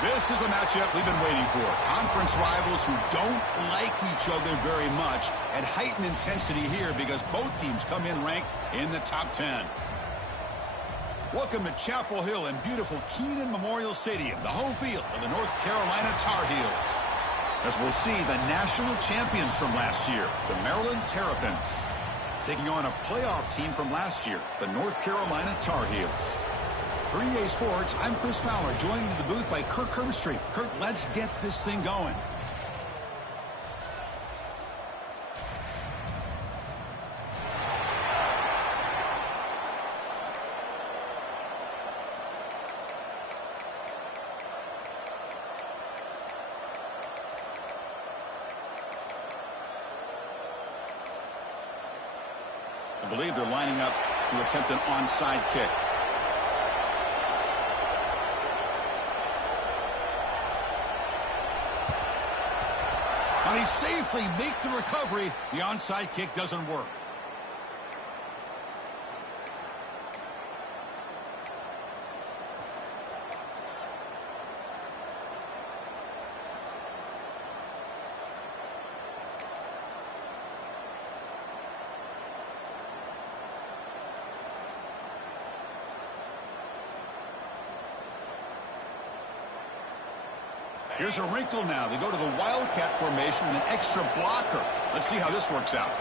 This is a matchup we've been waiting for. Conference rivals who don't like each other very much, and heightened intensity here because both teams come in ranked in the top 10. Welcome to Chapel Hill in beautiful Kenan Memorial Stadium, the home field of the North Carolina Tar Heels. As we'll see the national champions from last year, the Maryland Terrapins, taking on a playoff team from last year, the North Carolina Tar Heels. For EA Sports, I'm Chris Fowler, joined in the booth by Kirk Herbstreit. Kirk, let's get this thing going. I believe they're lining up to attempt an onside kick. Now they safely make the recovery. The onside kick doesn't work. Here's a wrinkle now. They go to the Wildcat formation with an extra blocker. Let's see how this works out.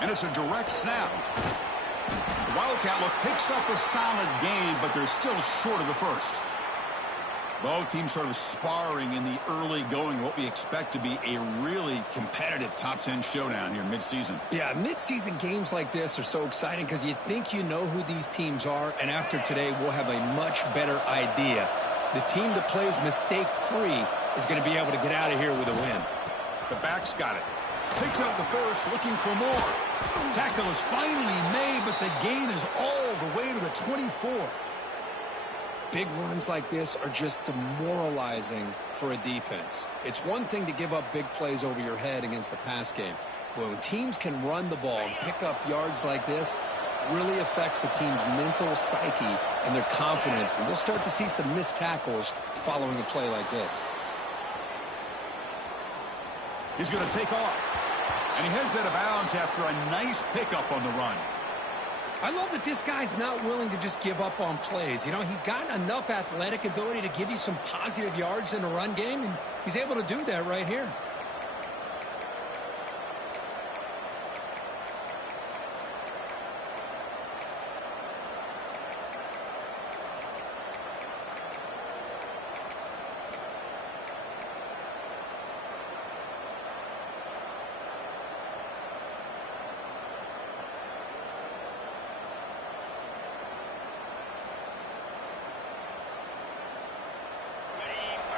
And it's a direct snap. The Wildcat look picks up a solid gain, but they're still short of the first. Both teams sort of sparring in the early going, what we expect to be a really competitive top 10 showdown here midseason. Yeah, midseason games like this are so exciting because you think you know who these teams are, and after today we'll have a much better idea. The team that plays mistake-free is going to be able to get out of here with a win. The back's got it. Picks up the first, looking for more. Tackle is finally made, but the gain is all the way to the 24. Big runs like this are just demoralizing for a defense. It's one thing to give up big plays over your head against the pass game. But when teams can run the ball and pick up yards like this, it really affects the team's mental psyche and their confidence. And we'll start to see some missed tackles following a play like this. He's going to take off. And he heads out of bounds after a nice pickup on the run. I love that this guy's not willing to just give up on plays. You know, he's got enough athletic ability to give you some positive yards in the run game, and he's able to do that right here.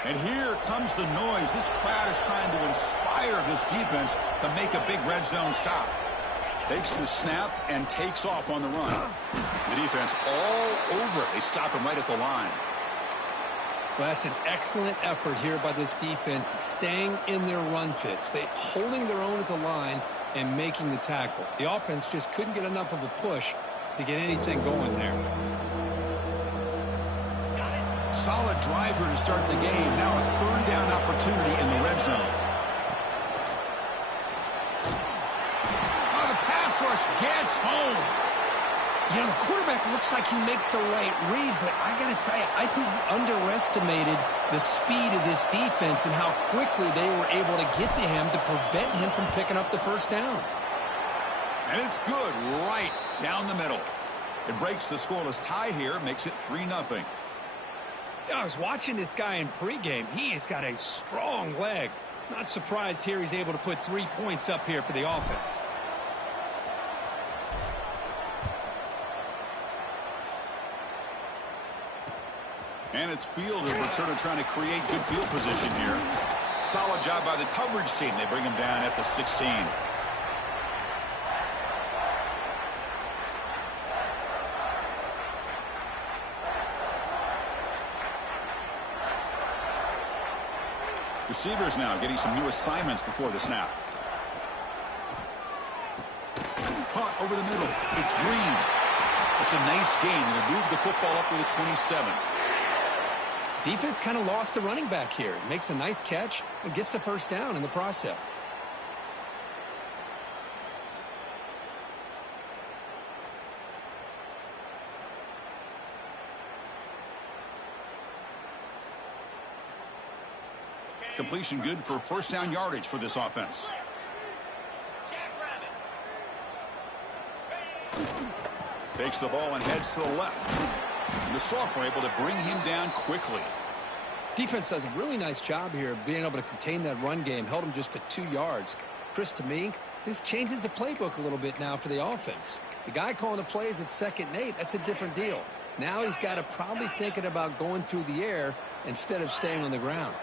And here comes the noise. This crowd is trying to inspire this defense to make a big red zone stop. Takes the snap and takes off on the run. The defense all over it. They stop him right at the line. Well, that's an excellent effort here by this defense, staying in their run fits. They holding their own at the line and making the tackle. The offense just couldn't get enough of a push to get anything going there. Solid driver to start the game. Now a third down opportunity in the red zone. Oh, the pass rush gets home. You know, the quarterback looks like he makes the right read, but I got to tell you, I think he underestimated the speed of this defense and how quickly they were able to get to him to prevent him from picking up the first down. And it's good right down the middle. It breaks the scoreless tie here, makes it 3-0. I was watching this guy in pregame. He has got a strong leg. Not surprised here he's able to put 3 points up here for the offense. And it's Fielder sort of trying to create good field position here. Solid job by the coverage team. They bring him down at the 16. Receivers now getting some new assignments before the snap. Caught over the middle. It's Green. It's a nice gain. He'll move the football up to the 27. Defense kind of lost a running back here. Makes a nice catch and gets the first down in the process. Completion good for first down yardage for this offense. Takes the ball and heads to the left. And the sophomore able to bring him down quickly. Defense does a really nice job here of being able to contain that run game. Held him just to 2 yards. Chris, to me, this changes the playbook a little bit now for the offense. The guy calling the plays at 2nd and 8, that's a different deal. Now he's got to probably thinking about going through the air instead of staying on the ground.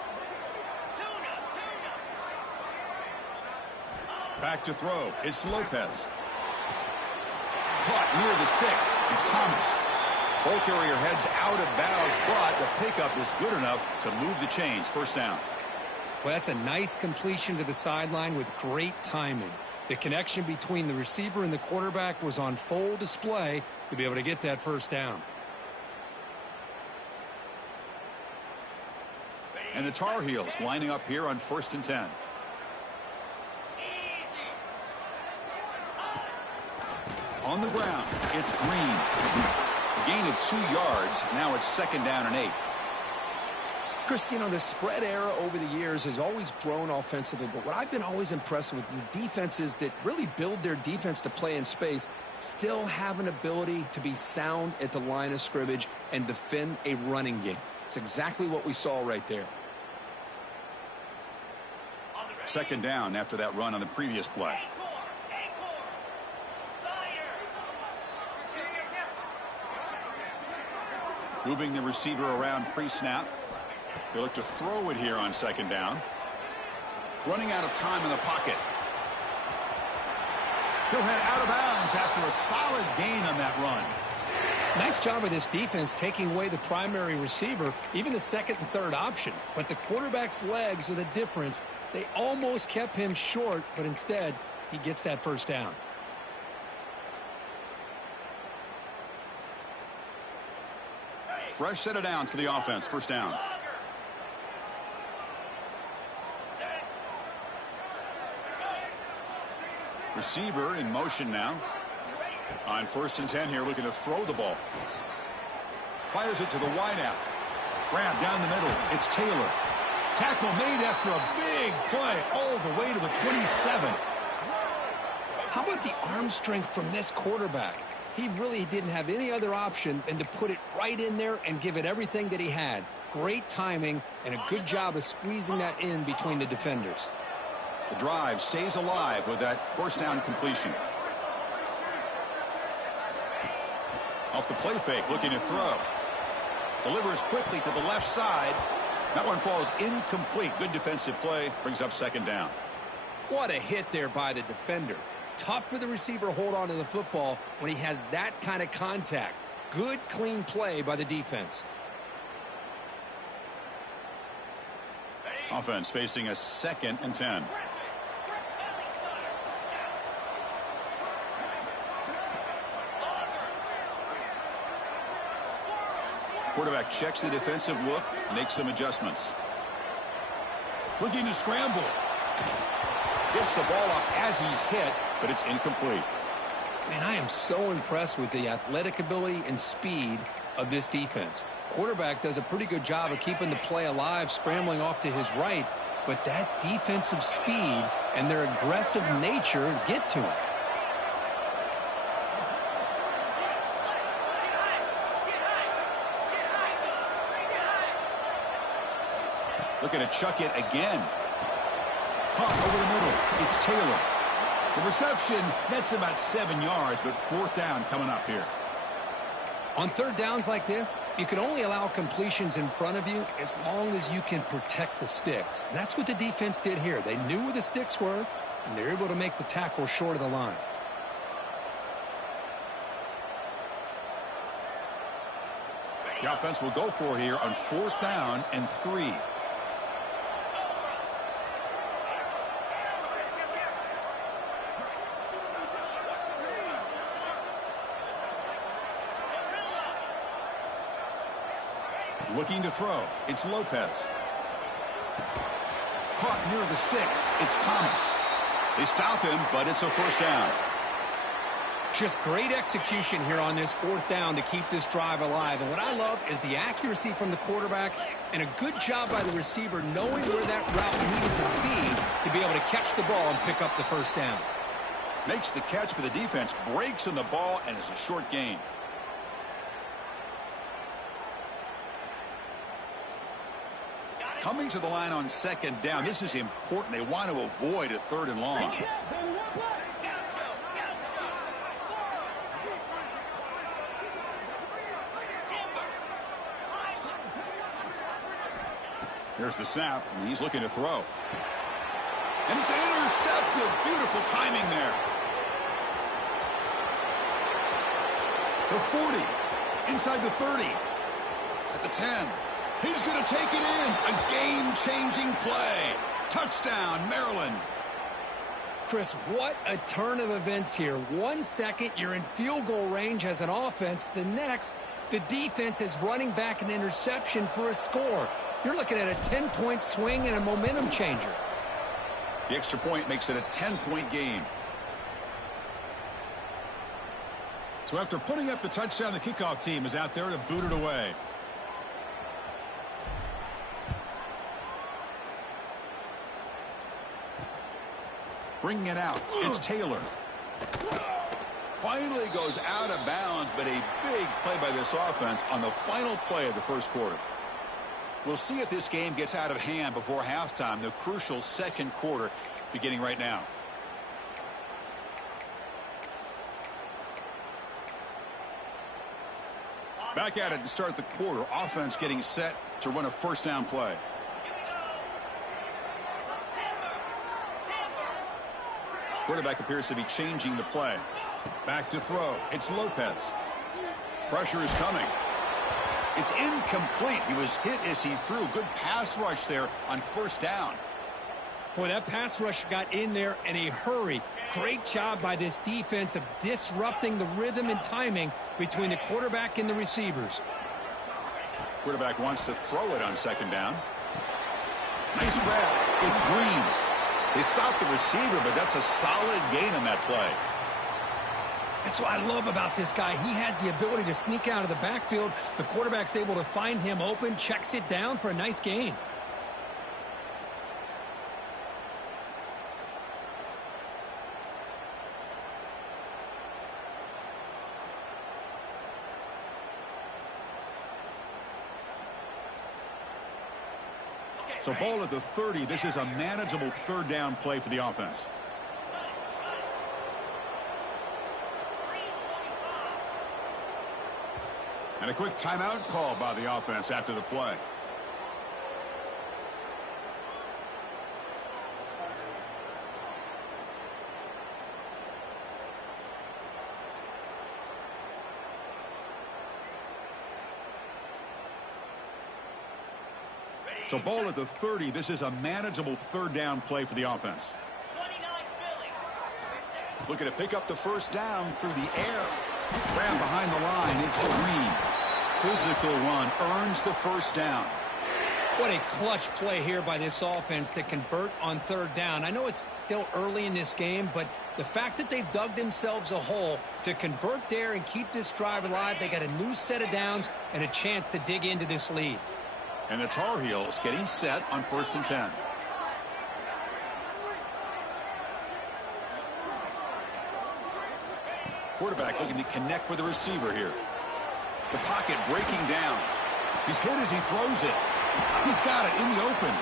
Back to throw. It's Lopez. Caught near the sticks. It's Thomas. Ball carrier heads out of bounds, but the pickup is good enough to move the chains. First down. Well, that's a nice completion to the sideline with great timing. The connection between the receiver and the quarterback was on full display to be able to get that first down. And the Tar Heels lining up here on 1st and 10. On the ground, it's Green. A gain of 2 yards. Now it's 2nd down and 8. Chris, you know, the spread era over the years has always grown offensively, but what I've been always impressed with defenses that really build their defense to play in space still have an ability to be sound at the line of scrimmage and defend a running game. It's exactly what we saw right there. 2nd down after that run on the previous play. Moving the receiver around pre-snap. They look to throw it here on 2nd down. Running out of time in the pocket. He'll head out of bounds after a solid gain on that run. Nice job of this defense taking away the primary receiver, even the 2nd and 3rd option. But the quarterback's legs are the difference. They almost kept him short, but instead, he gets that first down. Fresh set of downs for the offense. First down. Receiver in motion now. On 1st and 10 here, looking to throw the ball. Fires it to the wideout. Grab down the middle. It's Taylor. Tackle made after a big play all the way to the 27. How about the arm strength from this quarterback? He really didn't have any other option than to put it right in there and give it everything that he had. Great timing and a good job of squeezing that in between the defenders. The drive stays alive with that first down completion. Off the play fake, looking to throw. Delivers quickly to the left side. That one falls incomplete. Good defensive play. Brings up 2nd down. What a hit there by the defender. Tough for the receiver to hold on to the football when he has that kind of contact. Good, clean play by the defense. Offense facing a 2nd and 10. Quarterback checks the defensive look, makes some adjustments. Looking to scramble. Gets the ball off as he's hit, but it's incomplete. Man, I am so impressed with the athletic ability and speed of this defense. Quarterback does a pretty good job of keeping the play alive, scrambling off to his right, but that defensive speed and their aggressive nature get to him. Looking to chuck it again. Pump over the middle. It's Taylor. The reception, that's about 7 yards, but 4th down coming up here. On 3rd downs like this, you can only allow completions in front of you as long as you can protect the sticks. And that's what the defense did here. They knew where the sticks were, and they were able to make the tackle short of the line. The offense will go for it here on 4th down and 3. Looking to throw. It's Lopez. Caught near the sticks. It's Thomas. They stop him, but it's a first down. Just great execution here on this fourth down to keep this drive alive. And what I love is the accuracy from the quarterback and a good job by the receiver knowing where that route needed to be able to catch the ball and pick up the first down. Makes the catch, but the defense breaks in the ball, and it's a short gain. Coming to the line on second down, this is important. They want to avoid a 3rd and long. Here's the snap, and he's looking to throw. And it's intercepted. Beautiful timing there. The 40, inside the 30, at the 10. He's going to take it in. A game-changing play. Touchdown, Maryland. Chris, what a turn of events here. 1 second, you're in field goal range as an offense. The next, the defense is running back an interception for a score. You're looking at a 10-point swing and a momentum changer. The extra point makes it a 10-point game. So after putting up the touchdown, the kickoff team is out there to boot it away. Bringing it out. It's Taylor. Finally goes out of bounds, but a big play by this offense on the final play of the first quarter. We'll see if this game gets out of hand before halftime, the crucial second quarter beginning right now. Back at it to start the quarter. Offense getting set to run a first down play. Quarterback appears to be changing the play. Back to throw. It's Lopez. Pressure is coming. It's incomplete. He was hit as he threw. Good pass rush there on first down. Boy, that pass rush got in there in a hurry. Great job by this defense of disrupting the rhythm and timing between the quarterback and the receivers. Quarterback wants to throw it on second down. Nice grab. It's Green. They stopped the receiver, but that's a solid gain on that play. That's what I love about this guy. He has the ability to sneak out of the backfield. The quarterback's able to find him open, checks it down for a nice gain. So ball at the 30. This is a manageable third down play for the offense. And a quick timeout call by the offense after the play. So ball at the 30. This is a manageable third down play for the offense. Looking to pick up the first down through the air. Ran behind the line. It's Green. Physical run. Earns the first down. What a clutch play here by this offense to convert on third down. I know it's still early in this game, but the fact that they've dug themselves a hole to convert there and keep this drive alive, they got a new set of downs and a chance to dig into this lead. And the Tar Heels getting set on 1st and 10. Quarterback looking to connect with the receiver here. The pocket breaking down. He's hit as he throws it. He's got it in the open.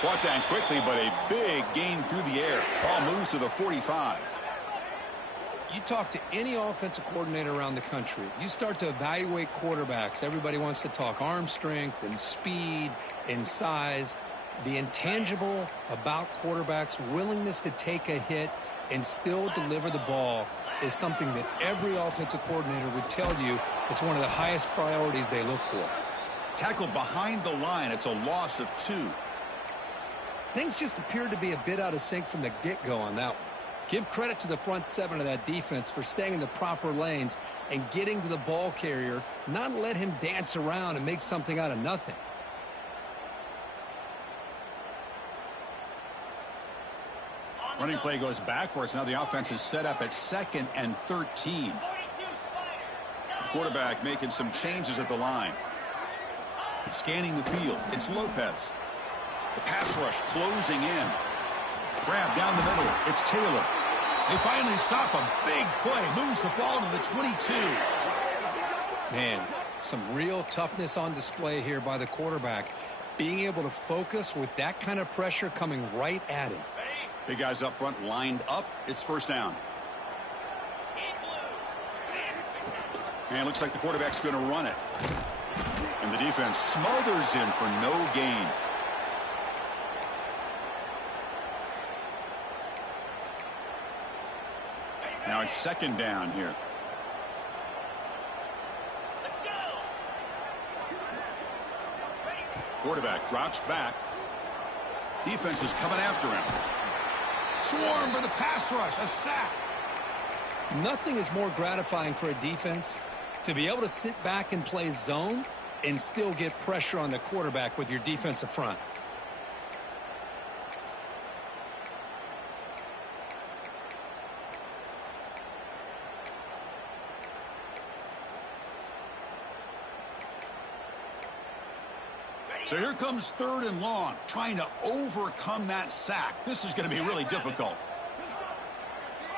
Brought down quickly, but a big gain through the air. Ball moves to the 45. You talk to any offensive coordinator around the country, you start to evaluate quarterbacks. Everybody wants to talk arm strength and speed and size. The intangible about quarterbacks' willingness to take a hit and still deliver the ball is something that every offensive coordinator would tell you it's one of the highest priorities they look for. Tackled behind the line. It's a loss of 2. Things just appeared to be a bit out of sync from the get-go on that one. Give credit to the front seven of that defense for staying in the proper lanes and getting to the ball carrier, not let him dance around and make something out of nothing. Running play goes backwards. Now the offense is set up at 2nd and 13. The quarterback making some changes at the line. Scanning the field. It's Lopez. The pass rush closing in. Grab down the middle. It's Taylor. They finally stop a big play. Moves the ball to the 22. Man, some real toughness on display here by the quarterback. Being able to focus with that kind of pressure coming right at him. Big guys up front lined up. It's first down. And it looks like the quarterback's going to run it. And the defense smothers him for no gain. Now it's 2nd down here. Let's go. Quarterback drops back. Defense is coming after him. Swarm for the pass rush. A sack. Nothing is more gratifying for a defense to be able to sit back and play zone and still get pressure on the quarterback with your defensive front. So here comes 3rd and long, trying to overcome that sack. This is going to be really difficult.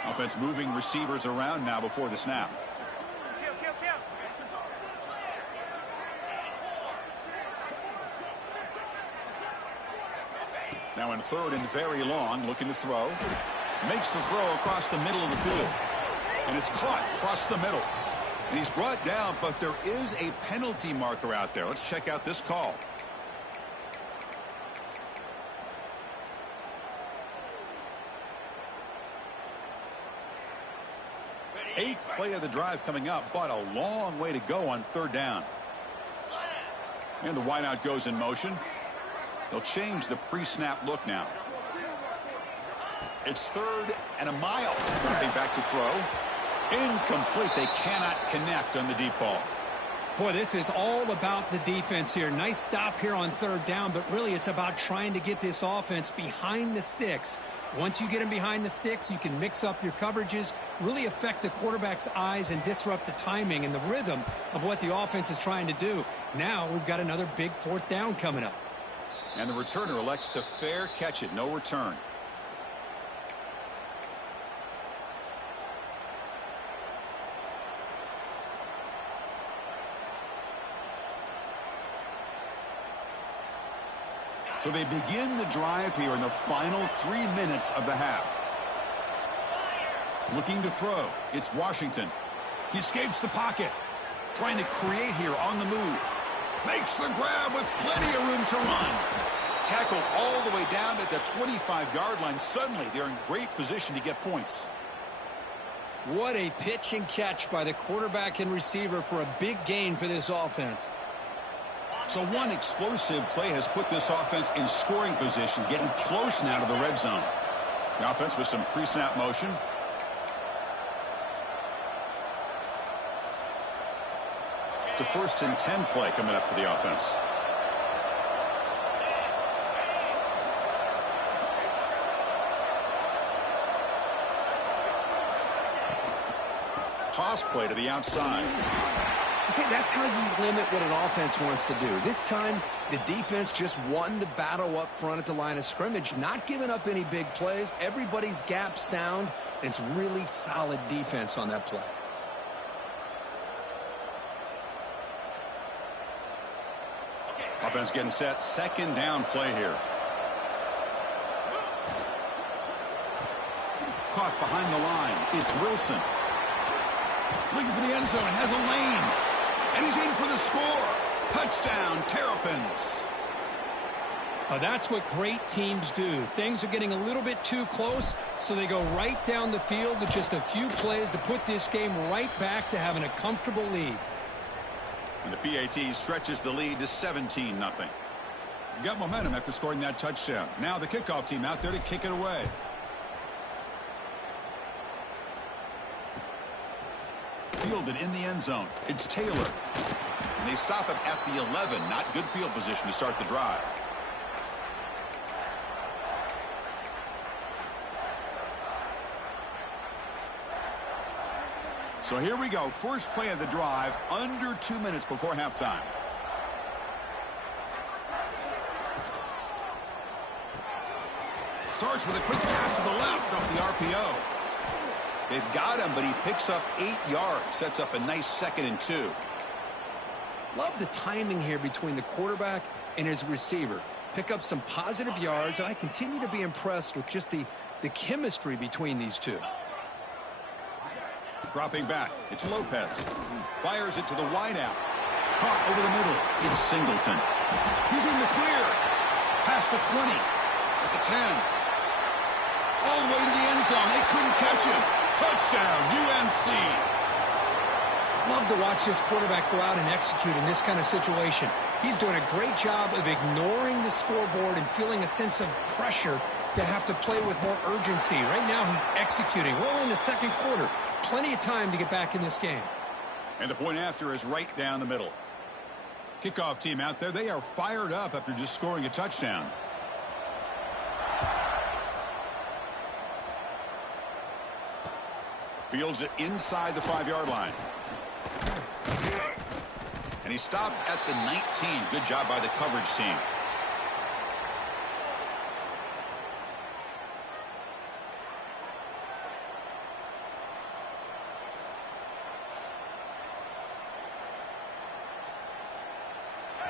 Offense moving receivers around now before the snap. Now in 3rd and very long, looking to throw. Makes the throw across the middle of the field. And it's caught across the middle. And he's brought down, but there is a penalty marker out there. Let's check out this call. 8th play of the drive coming up, but a long way to go on 3rd down. And the wideout goes in motion. They'll change the pre-snap look now. It's 3rd and a mile. Looking back to throw. Incomplete. They cannot connect on the deep ball. Boy, this is all about the defense here. Nice stop here on 3rd down, but really it's about trying to get this offense behind the sticks. Once you get them behind the sticks, you can mix up your coverages, really affect the quarterback's eyes and disrupt the timing and the rhythm of what the offense is trying to do. Now we've got another big 4th down coming up. And the returner elects to fair catch it. No return. So they begin the drive here in the final 3 minutes of the half. Looking to throw. It's Washington. He escapes the pocket. Trying to create here on the move. Makes the grab with plenty of room to run. Tackled all the way down at the 25-yard line. Suddenly, they're in great position to get points. What a pitch and catch by the quarterback and receiver for a big gain for this offense. So one explosive play has put this offense in scoring position, getting close now to the red zone. The offense with some pre-snap motion. It's a 1st and 10 play coming up for the offense. Toss play to the outside. See, that's how you limit what an offense wants to do. This time, the defense just won the battle up front at the line of scrimmage, not giving up any big plays. Everybody's gap sound. It's really solid defense on that play. Offense getting set. 2nd down play here. Caught behind the line. It's Wilson. Looking for the end zone. Has a lane. And he's in for the score. Touchdown, Terrapins. That's what great teams do. Things are getting a little bit too close, so they go right down the field with just a few plays to put this game right back to having a comfortable lead. And the PAT stretches the lead to 17-0. Got momentum after scoring that touchdown. Now the kickoff team out there to kick it away. fielded in the end zone. It's Taylor. And they stop him at the 11. Not good field position to start the drive. So here we go. First play of the drive, under 2 minutes before halftime. Starts with a quick pass to the left off the RPO. They've got him, but he picks up 8 yards. Sets up a nice 2nd and 2. Love the timing here between the quarterback and his receiver. Pick up some positive yards, and I continue to be impressed with just the chemistry between these two. Dropping back, it's Lopez. Fires it to the wideout. Caught over the middle. It's Singleton. He's in the clear. Past the 20. At the 10. All the way to the end zone. They couldn't catch him. Touchdown, UNC. Love to watch this quarterback go out and execute in this kind of situation. He's doing a great job of ignoring the scoreboard and feeling a sense of pressure to have to play with more urgency. Right now he's executing. Well, in the second quarter, plenty of time to get back in this game. And the point after is right down the middle. Kickoff team out there. They are fired up after just scoring a touchdown. Fields it inside the 5-yard line. And he stopped at the 19. Good job by the coverage team.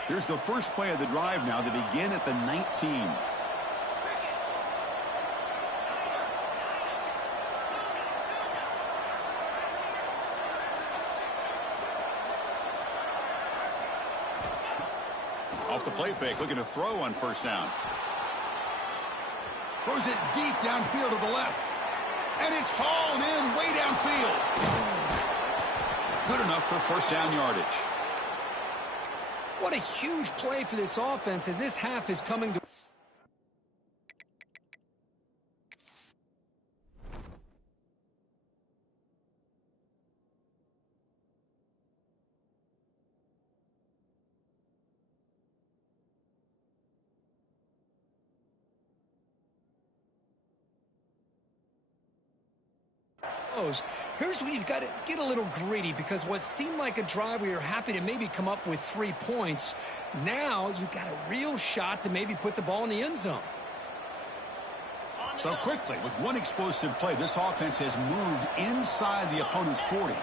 Here's the first play of the drive now. They begin at the 19. Off the play fake, looking to throw on first down. Throws it deep downfield to the left. And it's hauled in way downfield. Good enough for first down yardage. What a huge play for this offense as this half is coming to... Here's where you've got to get a little greedy, because what seemed like a drive where you're happy to maybe come up with 3 points, now you've got a real shot to maybe put the ball in the end zone. So quickly, with one explosive play, this offense has moved inside the opponent's 40.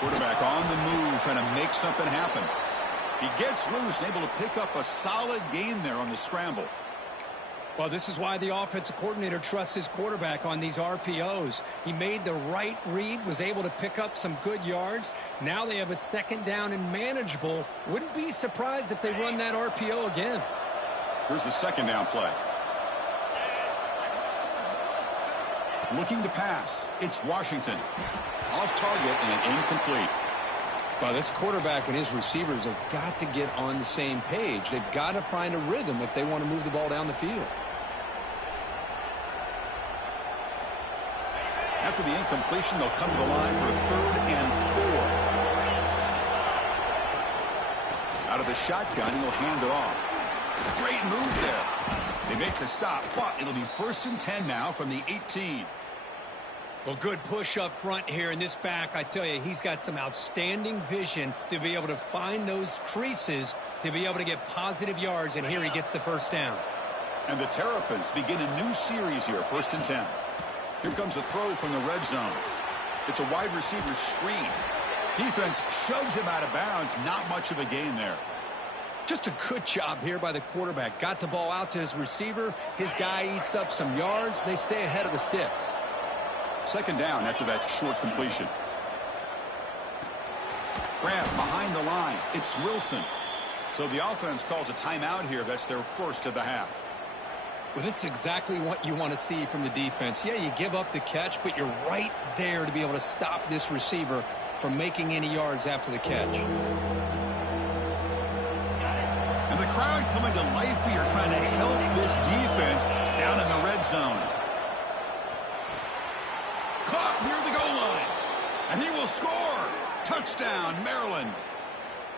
Quarterback on the move, trying to make something happen. He gets loose and able to pick up a solid gain there on the scramble. Well, this is why the offensive coordinator trusts his quarterback on these RPOs. He made the right read, was able to pick up some good yards. Now they have a second down and manageable. Wouldn't be surprised if they run that RPO again. Here's the second down play. Looking to pass. It's Washington. Off target and incomplete. Well, this quarterback and his receivers have got to get on the same page. They've got to find a rhythm if they want to move the ball down the field. After the incompletion, they'll come to the line for a 3rd and 4. Out of the shotgun, he'll hand it off. Great move there. They make the stop, but it'll be 1st and 10 now from the 18. Well, good push up front here in this back. I tell you, he's got some outstanding vision to be able to find those creases, to be able to get positive yards, and here he gets the first down. And the Terrapins begin a new series here, 1st and 10. Here comes a throw from the red zone. It's a wide receiver screen. Defense shoves him out of bounds. Not much of a gain there. Just a good job here by the quarterback. Got the ball out to his receiver. His guy eats up some yards. They stay ahead of the sticks. Second down after that short completion. Grab behind the line. It's Wilson. So the offense calls a timeout here. That's their first of the half. Well, this is exactly what you want to see from the defense. Yeah, you give up the catch, but you're right there to be able to stop this receiver from making any yards after the catch. And the the crowd coming to life here, trying to help this defense down in the red zone. Caught near the goal line. And he will score. Touchdown, Maryland.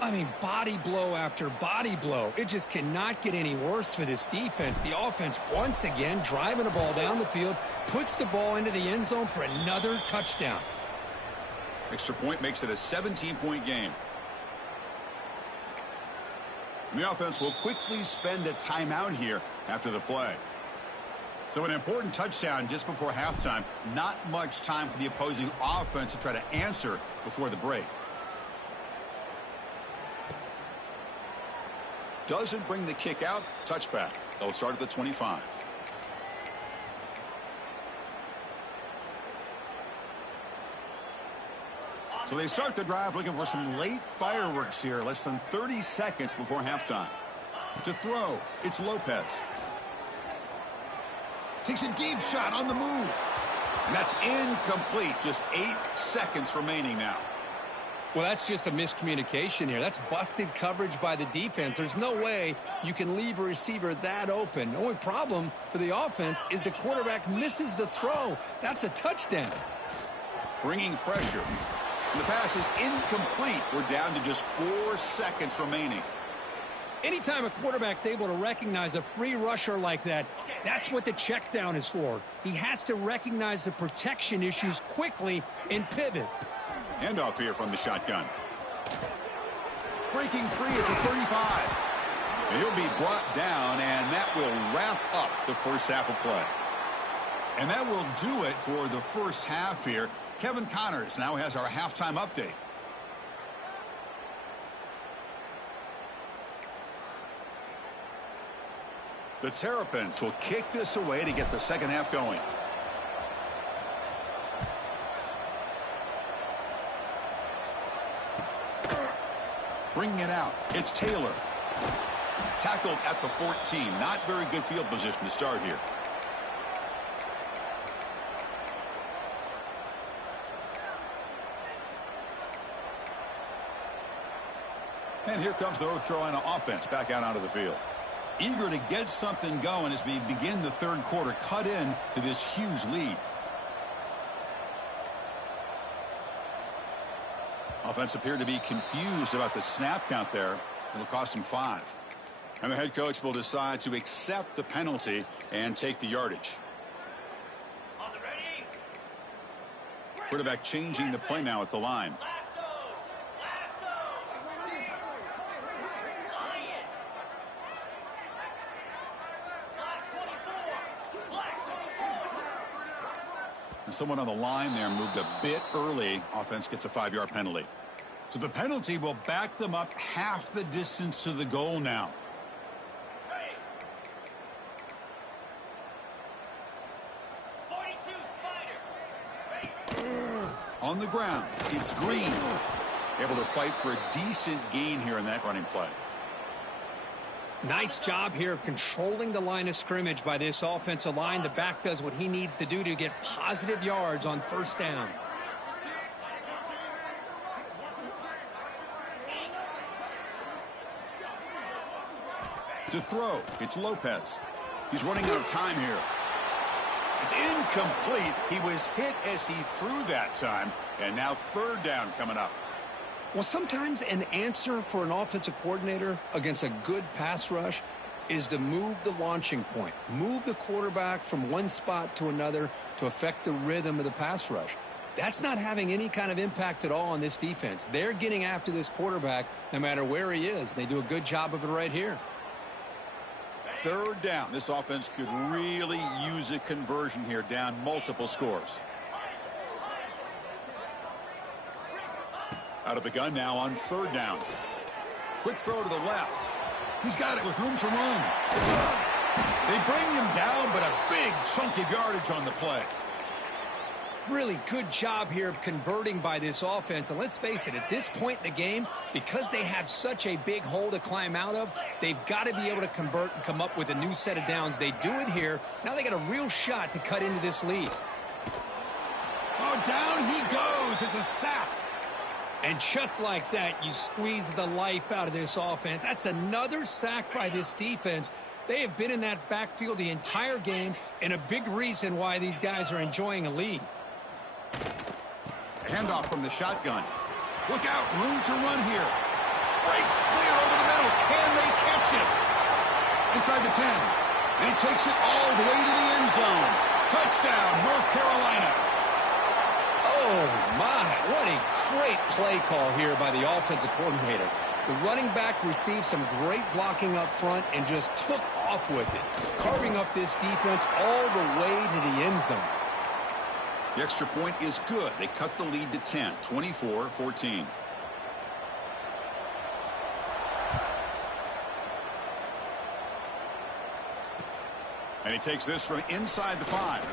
I mean, body blow after body blow. It just cannot get any worse for this defense. The offense, once again, driving the ball down the field, puts the ball into the end zone for another touchdown. Extra point makes it a 17-point game. And the offense will quickly spend a timeout here after the play. So an important touchdown just before halftime. Not much time for the opposing offense to try to answer before the break. Doesn't bring the kick out. Touchback. They'll start at the 25. So they start the drive looking for some late fireworks here. Less than 30 seconds before halftime. To throw, it's Lopez. Takes a deep shot on the move. And that's incomplete. Just 8 seconds remaining now. Well, that's just a miscommunication here. That's busted coverage by the defense. There's no way you can leave a receiver that open. The only problem for the offense is the quarterback misses the throw. That's a touchdown. Bringing pressure. And the pass is incomplete. We're down to just 4 seconds remaining. Anytime a quarterback's able to recognize a free rusher like that, that's what the check down is for. He has to recognize the protection issues quickly and pivot. Handoff here from the shotgun. Breaking free at the 35. And he'll be brought down, and that will wrap up the first half of play. And that will do it for the first half here. Kevin Connors now has our halftime update. The Terrapins will kick this away to get the second half going. Bringing it out. It's Taylor. Tackled at the 14. Not very good field position to start here. And here comes the North Carolina offense back out onto the field. Eager to get something going as we begin the third quarter. Cut in to this huge lead. Offense appeared to be confused about the snap count there. It'll cost him 5. And the head coach will decide to accept the penalty and take the yardage. Quarterback changing the play now at the line. And someone on the line there moved a bit early. Offense gets a 5-yard penalty. So the penalty will back them up half the distance to the goal now. On the ground, it's Green. Able to fight for a decent gain here in that running play. Nice job here of controlling the line of scrimmage by this offensive line. The back does what he needs to do to get positive yards on first down. To throw, it's Lopez. He's running out of time here. It's incomplete. He was hit as he threw that time. And now third down coming up. Well, sometimes an answer for an offensive coordinator against a good pass rush is to move the launching point. Move the quarterback from one spot to another to affect the rhythm of the pass rush. That's not having any kind of impact at all on this defense. They're getting after this quarterback no matter where he is. They do a good job of it right here. Third down. This offense could really use a conversion here, down multiple scores. Out of the gun now on third down. Quick throw to the left. He's got it with room to run. They bring him down, but a big chunk of yardage on the play. Really good job here of converting by this offense. And let's face it, at this point in the game, because they have such a big hole to climb out of, they've got to be able to convert and come up with a new set of downs. They do it here. Now they got a real shot to cut into this lead. Oh, down he goes. It's a sack. And just like that, you squeeze the life out of this offense. That's another sack by this defense. They have been in that backfield the entire game, and a big reason why these guys are enjoying a lead. Handoff from the shotgun. Look out, room to run here. Breaks clear over the middle. Can they catch it? Inside the 10. And he takes it all the way to the end zone. Touchdown, North Carolina. Oh, my. What a great play call here by the offensive coordinator. The running back received some great blocking up front and just took off with it, carving up this defense all the way to the end zone. The extra point is good. They cut the lead to 10, 24-14. And he takes this from inside the 5.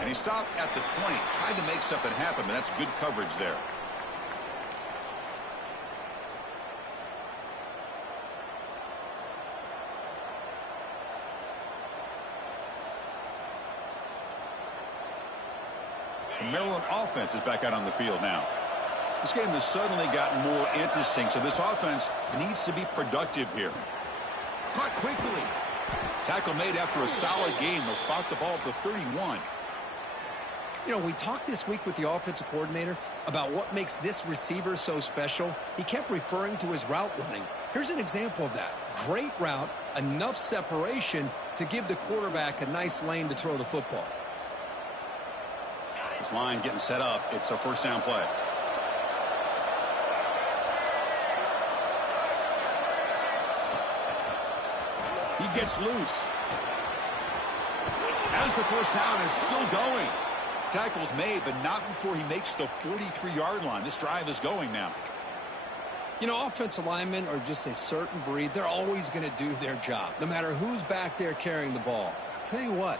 And he stopped at the 20. Tried to make something happen, but that's good coverage there. The Maryland offense is back out on the field now. This game has suddenly gotten more interesting, so this offense needs to be productive here. Caught quickly. Tackle made after a solid game. They'll spot the ball at the 31. You know, we talked this week with the offensive coordinator about what makes this receiver so special. He kept referring to his route running. Here's an example of that. Great route, enough separation to give the quarterback a nice lane to throw the football. This line getting set up. It's a first down play. He gets loose. As the first down is still going. Tackle's made, but not before he makes the 43-yard line. This drive is going now. You know, offensive linemen are just a certain breed. They're always going to do their job, no matter who's back there carrying the ball. I'll tell you what,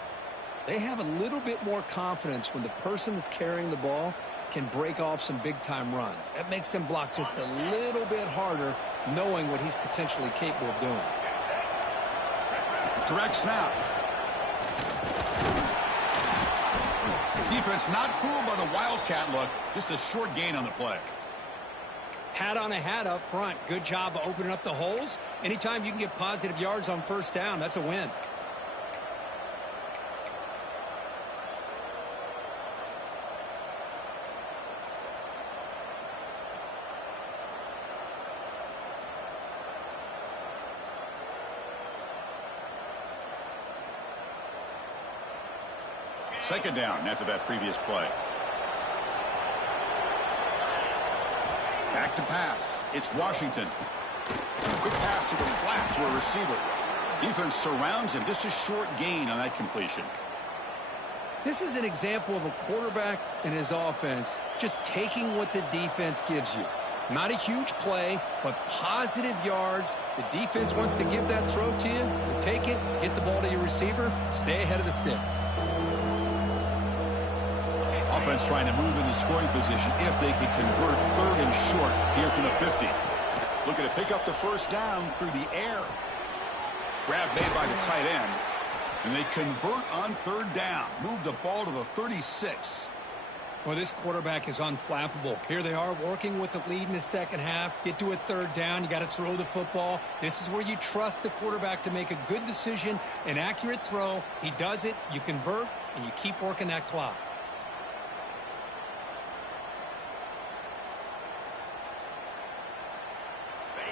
they have a little bit more confidence when the person that's carrying the ball can break off some big-time runs. That makes them block just a little bit harder, knowing what he's potentially capable of doing. Direct snap. Defense not fooled by the Wildcat look. Just a short gain on the play. Hat on a hat up front. Good job of opening up the holes. Anytime you can get positive yards on first down, that's a win. Second down after that previous play. Back to pass. It's Washington. Quick pass to the flat to a receiver. Defense surrounds him. Just a short gain on that completion. This is an example of a quarterback and his offense just taking what the defense gives you. Not a huge play, but positive yards. The defense wants to give that throw to you. You take it, get the ball to your receiver, stay ahead of the sticks. Offense trying to move into scoring position if they can convert third and short here from the 50. Looking to pick up the first down through the air. Grab made by the tight end. And they convert on third down. Move the ball to the 36. Well, this quarterback is unflappable. Here they are working with the lead in the second half. Get to a third down. You got to throw the football. This is where you trust the quarterback to make a good decision, an accurate throw. He does it. You convert, and you keep working that clock.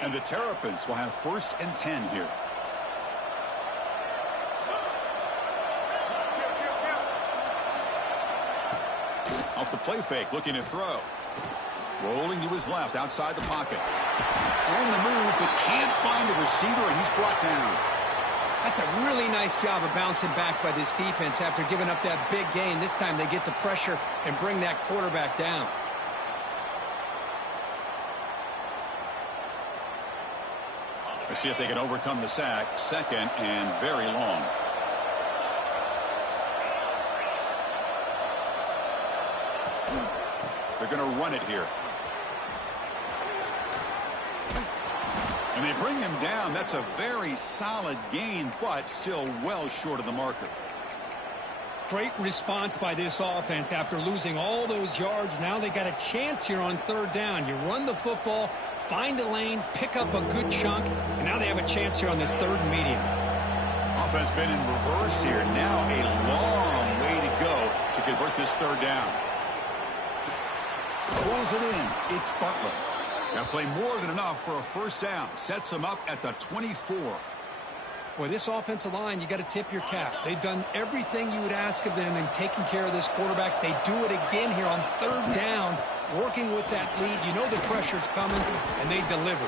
And the Terrapins will have first and 10 here. Off the play fake, looking to throw. Rolling to his left, outside the pocket. On the move, but can't find a receiver, and he's brought down. That's a really nice job of bouncing back by this defense after giving up that big gain. This time they get the pressure and bring that quarterback down. Let's see if they can overcome the sack. Second and very long. They're going to run it here. And they bring him down. That's a very solid gain, but still well short of the marker. Great response by this offense after losing all those yards. Now they got a chance here on third down. You run the football, find a lane, pick up a good chunk, and now they have a chance here on this third and medium. Offense been in reverse here. Now a long way to go to convert this third down. Pulls it in. It's Butler. Got to play more than enough for a first down. Sets him up at the 24. Boy, this offensive line, you got to tip your cap. They've done everything you would ask of them in taking care of this quarterback. They do it again here on third down, working with that lead. You know the pressure's coming, and they deliver.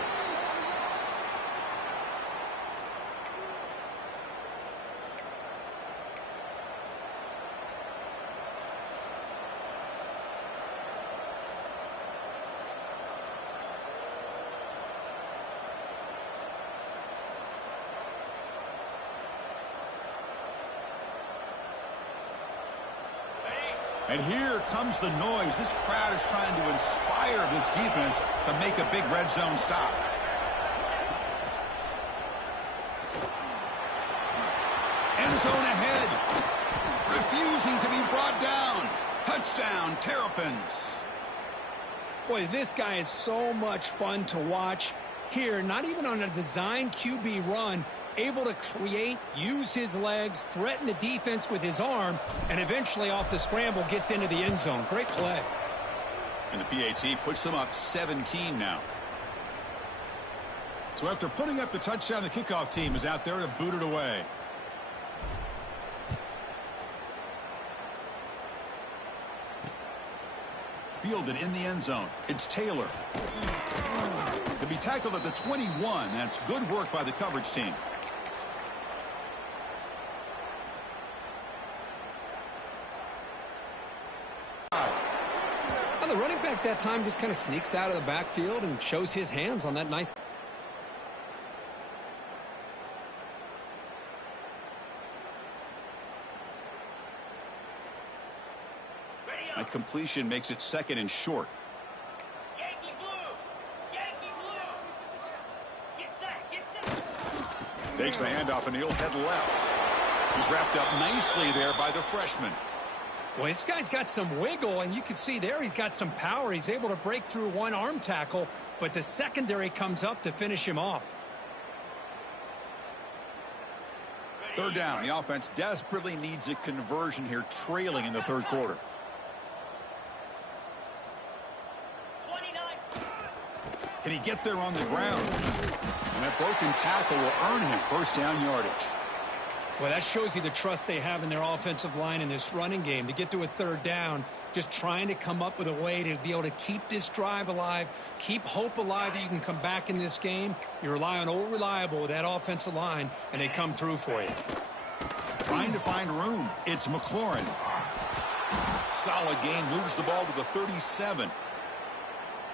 And here comes the noise. This crowd is trying to inspire this defense to make a big red zone stop. End zone ahead. Refusing to be brought down. Touchdown, Terrapins. Boy, this guy is so much fun to watch. Here, not even on a design QB run, able to create, use his legs, threaten the defense with his arm, and eventually off the scramble gets into the end zone. Great play. And the PAT puts them up 17 now. So after putting up the touchdown, the kickoff team is out there to boot it away. Fielded in the end zone. It's Taylor. To be tackled at the 21. That's good work by the coverage team. Well, the running back that time just kind of sneaks out of the backfield and shows his hands on that nice. That completion makes it second and short. Yankee blue! Yankee blue! Get set! Takes the handoff and he'll head left. He's wrapped up nicely there by the freshman. Well, this guy's got some wiggle, and you can see there he's got some power. He's able to break through one arm tackle, but the secondary comes up to finish him off. Third down. The offense desperately needs a conversion here, trailing in the third quarter. 29. Can he get there on the ground? And that broken tackle will earn him first down yardage. Well, that shows you the trust they have in their offensive line in this running game. To get to a third down, just trying to come up with a way to be able to keep this drive alive, keep hope alive that you can come back in this game. You rely on Old Reliable with that offensive line, and they come through for you. Trying to find room. It's McLaurin. Solid gain, moves the ball to the 37.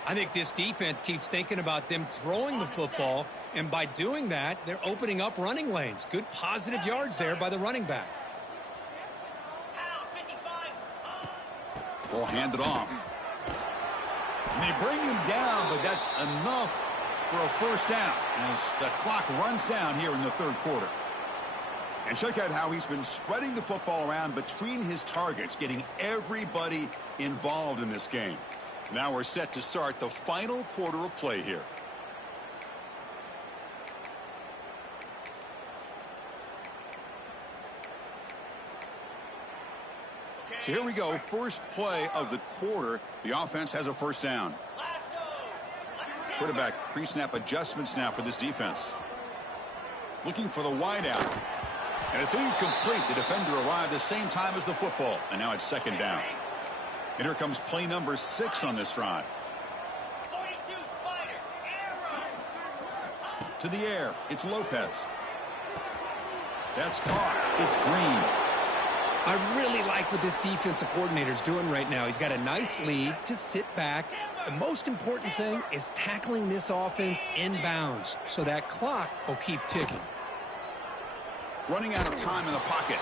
I think this defense keeps thinking about them throwing the football, and by doing that, they're opening up running lanes. Good positive yards there by the running back. Ball handed off. And they bring him down, but that's enough for a first down as the clock runs down here in the third quarter. And check out how he's been spreading the football around between his targets, getting everybody involved in this game. Now we're set to start the final quarter of play here. So here we go, first play of the quarter. The offense has a first down. Quarterback pre-snap adjustments now for this defense. Looking for the wideout. And it's incomplete. The defender arrived the same time as the football. And now it's second down. And here comes play number 6 on this drive. 42 Spider. Air To the air. It's Lopez. That's caught. It's Green. I really like what this defensive coordinator's doing right now. He's got a nice lead. Just sit back. The most important thing is tackling this offense inbounds so that clock will keep ticking. Running out of time in the pocket.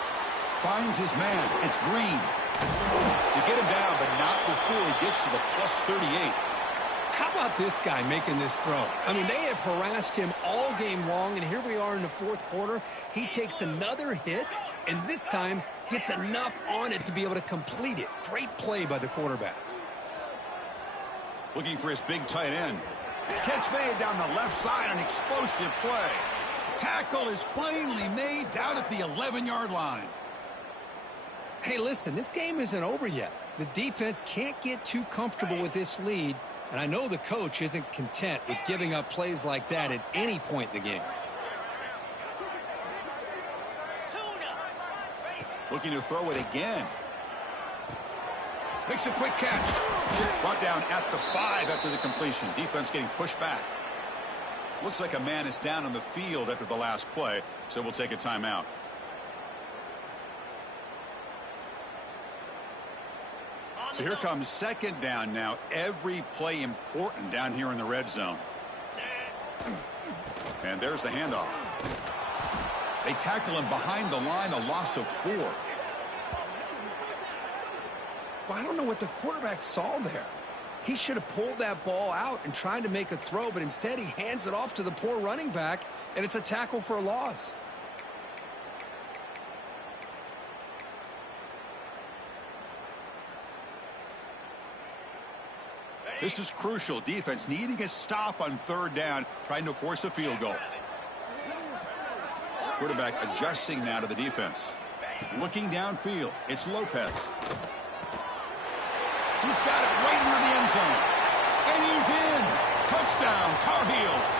Finds his man. It's Green. You get him down, but not before he gets to the plus 38. How about this guy making this throw? I mean, they have harassed him all game long, and here we are in the fourth quarter. He takes another hit, and this time gets enough on it to be able to complete it. Great play by the quarterback. Looking for his big tight end. Catch made down the left side, an explosive play. Tackle is finally made down at the 11-yard line. Hey, listen, this game isn't over yet. The defense can't get too comfortable with this lead, and I know the coach isn't content with giving up plays like that at any point in the game. Looking to throw it again. Makes a quick catch. Brought down at the 5 after the completion. Defense getting pushed back. Looks like a man is down on the field after the last play, so we'll take a timeout. So here comes second down now. Every play important down here in the red zone. And there's the handoff. They tackle him behind the line, a loss of 4. Well, I don't know what the quarterback saw there. He should have pulled that ball out and tried to make a throw, but instead he hands it off to the poor running back, and it's a tackle for a loss. This is crucial. Defense needing a stop on third down, trying to force a field goal. Quarterback adjusting now to the defense. Looking downfield, it's Lopez. He's got it right near the end zone. And he's in. Touchdown, Tar Heels.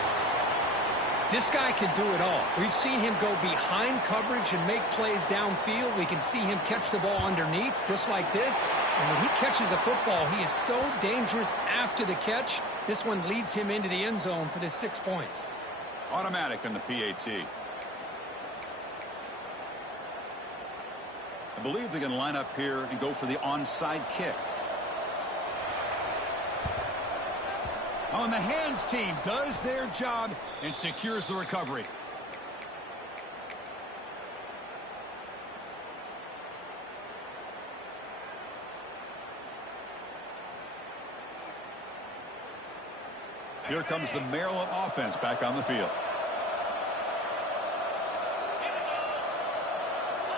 This guy can do it all. We've seen him go behind coverage and make plays downfield. We can see him catch the ball underneath, just like this. And when he catches a football, he is so dangerous after the catch. This one leads him into the end zone for the 6 points. Automatic on the PAT. I believe they're going to line up here and go for the onside kick. On the hands team does their job and secures the recovery. Here comes the Maryland offense back on the field.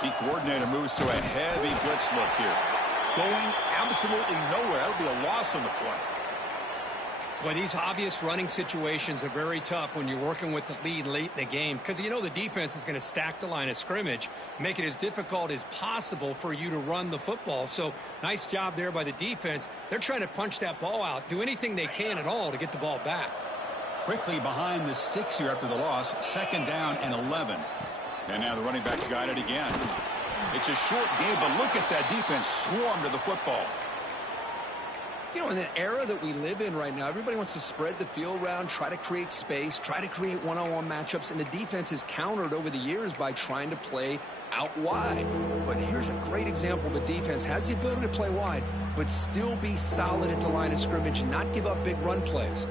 The coordinator moves to a heavy blitz look here. Going absolutely nowhere. That would be a loss on the play. Boy, these obvious running situations are very tough when you're working with the lead late in the game, because you know the defense is going to stack the line of scrimmage, make it as difficult as possible for you to run the football. So nice job there by the defense. They're trying to punch that ball out, do anything they can at all to get the ball back. Quickly behind the sticks here after the loss. Second down and 11. And now the running back's got it again. It's a short game, but look at that defense swarm to the football. You know, in the era that we live in right now, everybody wants to spread the field around, try to create space, try to create one-on-one matchups, and the defense is countered over the years by trying to play out wide. But here's a great example. The defense has the ability to play wide, but still be solid at the line of scrimmage and not give up big run plays.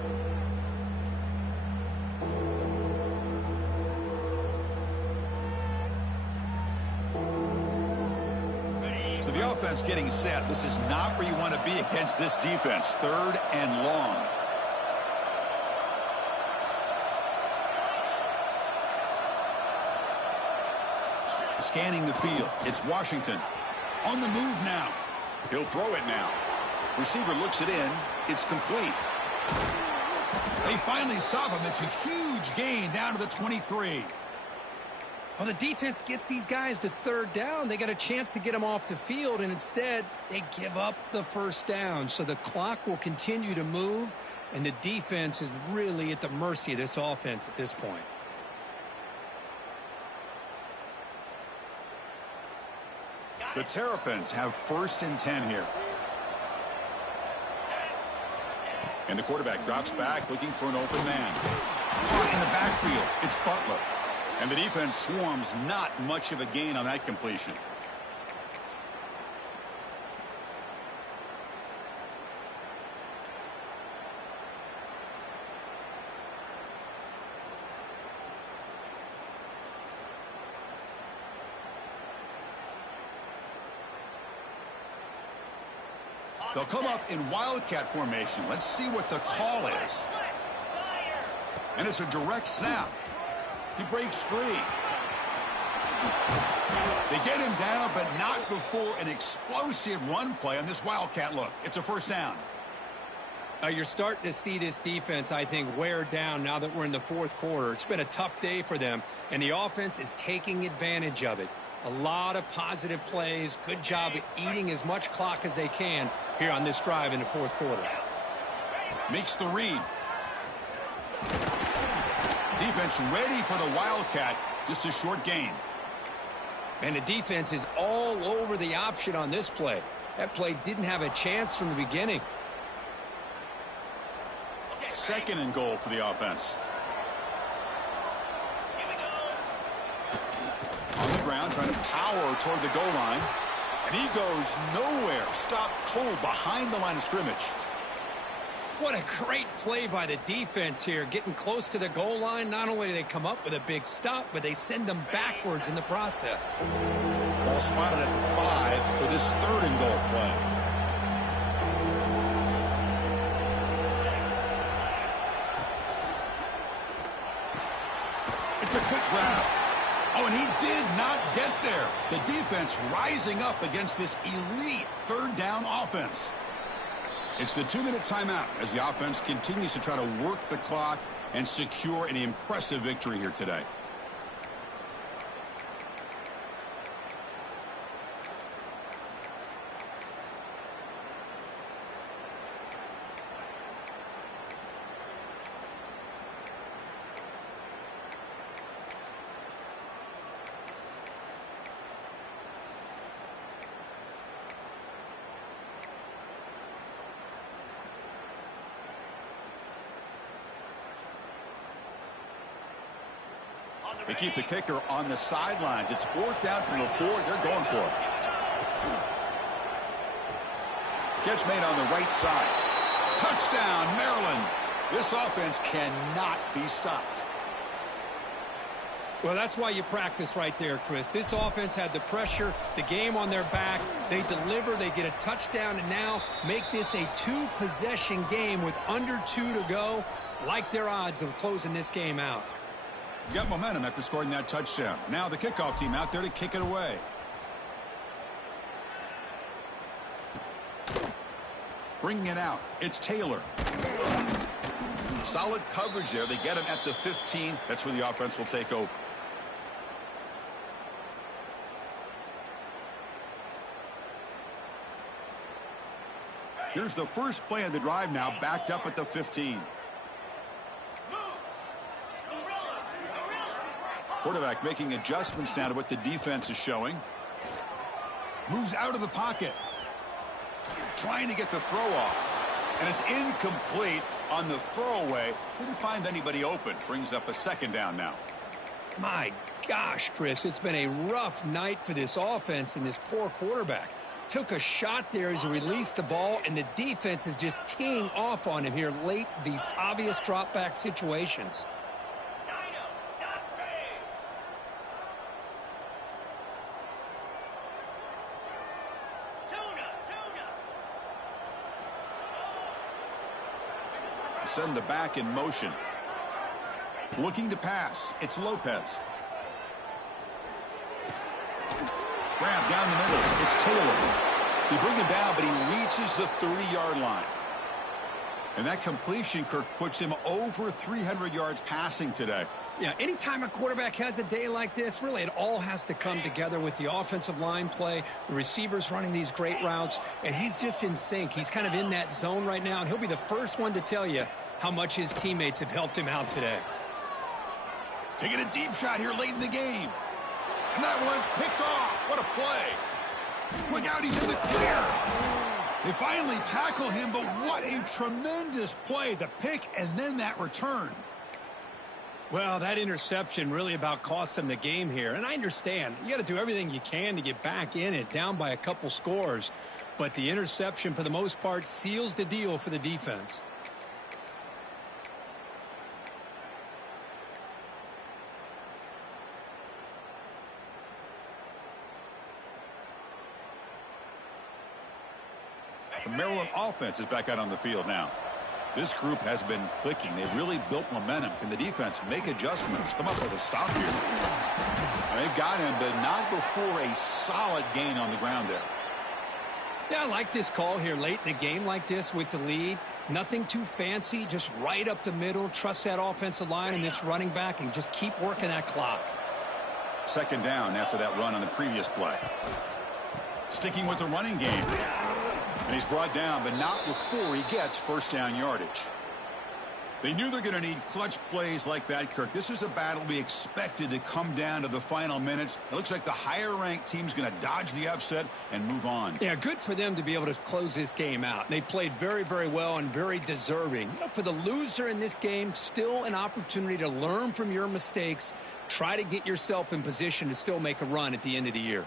So the offense getting set. This is not where you want to be against this defense. Third and long. Scanning the field. It's Washington. On the move now. He'll throw it now. Receiver looks it in. It's complete. They finally stop him. It's a huge gain down to the 23. Well, the defense gets these guys to third down. They got a chance to get them off the field, and instead they give up the first down. So the clock will continue to move, and the defense is really at the mercy of this offense at this point. The Terrapins have 1st and 10 here. And the quarterback drops back looking for an open man. In the backfield, it's Butler. And the defense swarms, not much of a gain on that completion. They'll come up in Wildcat formation. Let's see what the call is. And it's a direct snap. He breaks free. They get him down, but not before an explosive run play on this Wildcat look. It's a first down. You're starting to see this defense, I think, wear down now that we're in the fourth quarter. It's been a tough day for them, and the offense is taking advantage of it. A lot of positive plays. Good job of eating as much clock as they can here on this drive in the fourth quarter. Makes the read. Defense ready for the Wildcat. Just a short gain. And the defense is all over the option on this play. That play didn't have a chance from the beginning. Second and goal for the offense. On the ground, trying to power toward the goal line. And he goes nowhere. Stopped cold behind the line of scrimmage. What a great play by the defense here. Getting close to the goal line, not only do they come up with a big stop, but they send them backwards in the process. Ball spotted at the 5 for this third and goal play. It's a quick grab. Oh, and he did not get there. The defense rising up against this elite third down offense. It's the 2-minute timeout as the offense continues to try to work the clock and secure an impressive victory here today. They keep the kicker on the sidelines. It's fourth down from the 4. They're going for it. Catch made on the right side. Touchdown, Maryland. This offense cannot be stopped. Well, that's why you practice right there, Chris. This offense had the pressure, the game on their back. They deliver, they get a touchdown, and now make this a 2-possession game with under 2 to go. Like their odds of closing this game out. Got momentum after scoring that touchdown. Now the kickoff team out there to kick it away. Bringing it out. It's Taylor. Solid coverage there. They get him at the 15. That's where the offense will take over. Here's the first play of the drive now, backed up at the 15. Quarterback making adjustments now to what the defense is showing. Moves out of the pocket. Trying to get the throw off. And it's incomplete on the throwaway. Didn't find anybody open. Brings up a second down now. My gosh, Chris, it's been a rough night for this offense and this poor quarterback. Took a shot there as he released the ball, and the defense is just teeing off on him here late, these obvious drop-back situations. Send the back in motion. Looking to pass. It's Lopez. Grab down the middle. It's Taylor. They bring him down, but he reaches the 30-yard line. And that completion, Kirk, puts him over 300 yards passing today. Yeah, anytime a quarterback has a day like this, really it all has to come together with the offensive line play, the receivers running these great routes, and he's just in sync. He's kind of in that zone right now, and he'll be the first one to tell you how much his teammates have helped him out today. Taking a deep shot here late in the game. And that one's picked off. What a play. Look out, he's in the clear. They finally tackle him, but what a tremendous play. The pick and then that return. Well, that interception really about cost him the game here. And I understand. You got to do everything you can to get back in it, down by a couple scores. But the interception, for the most part, seals the deal for the defense. The Maryland offense is back out on the field now. This group has been clicking. They've really built momentum. Can the defense make adjustments? Come up with a stop here. They've got him, but not before a solid gain on the ground there. Yeah, I like this call here late in the game like this with the lead. Nothing too fancy, just right up the middle. Trust that offensive line and this running back and just keep working that clock. Second down after that run on the previous play. Sticking with the running game. And he's brought down, but not before he gets first down yardage. They knew they're going to need clutch plays like that, Kirk. This is a battle we expected to come down to the final minutes. It looks like the higher-ranked team's going to dodge the upset and move on. Yeah, good for them to be able to close this game out. They played very, very well and very deserving. For the loser in this game, still an opportunity to learn from your mistakes. Try to get yourself in position to still make a run at the end of the year.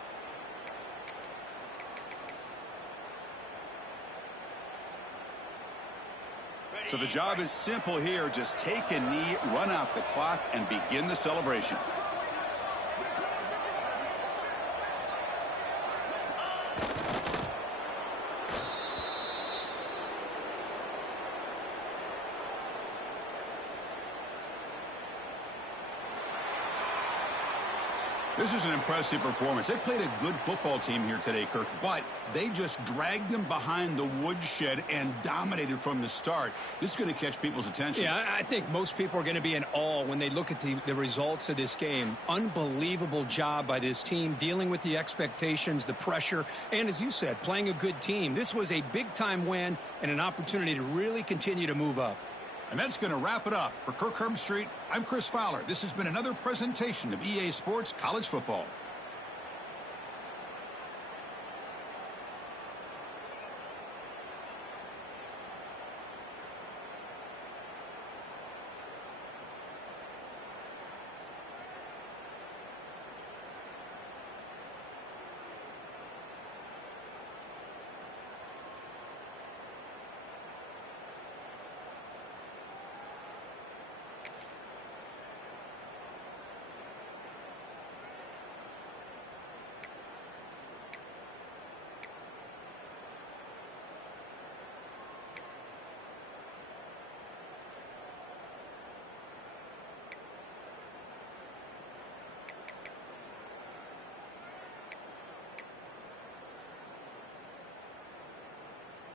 So the job is simple here. Just take a knee, run out the clock, and begin the celebration. This is an impressive performance. They played a good football team here today, Kirk, but they just dragged them behind the woodshed and dominated from the start. This is going to catch people's attention. Yeah, I think most people are going to be in awe when they look at the results of this game. Unbelievable job by this team, dealing with the expectations, the pressure, and as you said, playing a good team. This was a big-time win and an opportunity to really continue to move up. And that's going to wrap it up. For Kirk Herbstreit, I'm Chris Fowler. This has been another presentation of EA Sports College Football.